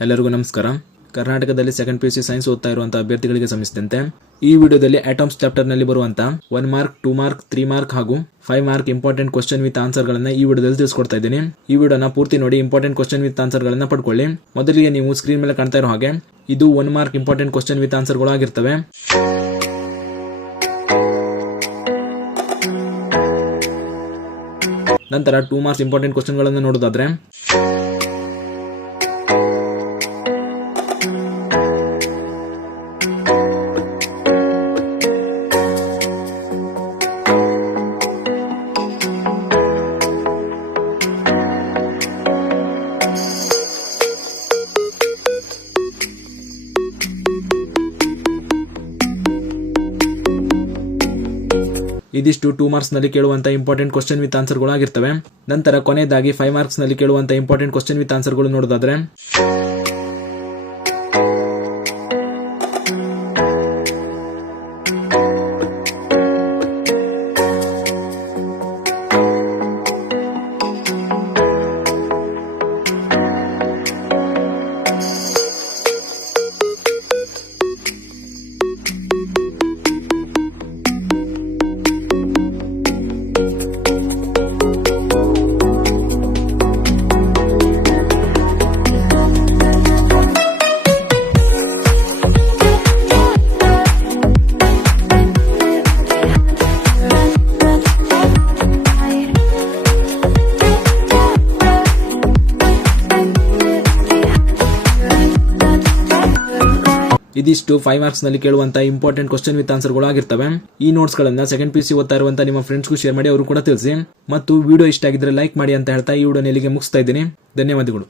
ಎಲ್ಲರಿಗೂ ನಮಸ್ಕಾರ. ಕರ್ನಾಟಕದಲ್ಲಿ ಸೆಕೆಂಡ್ PUC ಸೈನ್ಸ್ ಓದ್ತಾ ಇರುವಂತಹ ಅಭ್ಯರ್ಥಿಗಳಿಗೆ ಸಂಬಂಧಿಸಿದಂತೆ ಈ ವಿಡಿಯೋದಲ್ಲಿ ಆಟಮ್ಸ್ ಚಾಪ್ಟರ್ ನಲ್ಲಿ ಬರುವಂತ 1 ಮಾರ್ಕ್, 2 ಮಾರ್ಕ್, 3 ಮಾರ್ಕ್ ಹಾಗೂ 5 mark important question with answer ಗಳನ್ನ ಈ ವಿಡಿಯೋದಲ್ಲಿ ತಿಳಿಸ್ಕೊಡ್ತಾ ಇದ್ದೀನಿ. ಈ ವಿಡಿಯೋನ ಪೂರ್ತಿ ನೋಡಿ ಇಂಪಾರ್ಟೆಂಟ್ ಕ್ವಶನ್ ವಿತ್ ಆನ್ಸರ್ ಗಳನ್ನ ಪಡ್ಕೊಳ್ಳಿ. ಮೊದಲಿಗೆ ನೀವು ಸ್ಕ್ರೀನ್ ಮೇಲೆ ಕಾಣ್ತಾ ಇರೋ ಹಾಗೆ ಇದು 1 mark important question with answer ಗಳು ಆಗಿರ್ತವೆ. ನಂತರ 2 ಮಾರ್ಕ್ಸ್ ಇಂಪಾರ್ಟೆಂಟ್ ಕ್ವಶನ್ ಗಳನ್ನ ನೋಡೋದಾದ್ರೆ ಇದಿಷ್ಟು 2 ಮಾರ್ಕ್ಸ್ ನಲ್ಲಿ ಕೇಳುವಂತ ಇಂಪಾರ್ಟೆಂಟ್ ಕ್ವಶನ್ ವಿತ್ ಆನ್ಸರ್ ಗಳು ಆಗಿರ್ತವೆ. ನಂತರ ಕೊನೆಯದಾಗಿ 5 ಮಾರ್ಕ್ಸ್ ನಲ್ಲಿ ಕೇಳುವಂತ ಇಂಪಾರ್ಟೆಂಟ್ ಕ್ವಶನ್ ವಿತ್ ಆನ್ಸರ್ ಗಳು ನೋಡೋದಾದ್ರೆ ಇದಿಷ್ಟು 5 ಮಾರ್ಕ್ಸ್ ನಲ್ಲಿ ಕೇಳುವಂತ ಇಂಪಾರ್ಟೆಂಟ್ ಕ್ವಶನ್ ವಿತ್ ಆನ್ಸರ್ ಗಳು ಆಗಿರ್ತವೆ. ಈ ನೋಟ್ಸ್ ಗಳನ್ನ ಸೆಕೆಂಡ್ PUC ಓದ್ತಾ ಇರುವಂತ ನಿಮ್ಮ ಫ್ರೆಂಡ್ಸ್ಗೂ ಶೇರ್ ಮಾಡಿ, ಅವರು ಕೂಡ ತಿಳಿಸಿ. ಮತ್ತು ವಿಡಿಯೋ ಇಷ್ಟ ಆಗಿದ್ರೆ ಲೈಕ್ ಮಾಡಿ ಅಂತ ಹೇಳ್ತಾ ಈ ವಿಡಿಯೋನ ಇಲ್ಲಿಗೆ ಮುಗಿಸ್ತಾ ಇದ್ದೀನಿ. ಧನ್ಯವಾದಗಳು.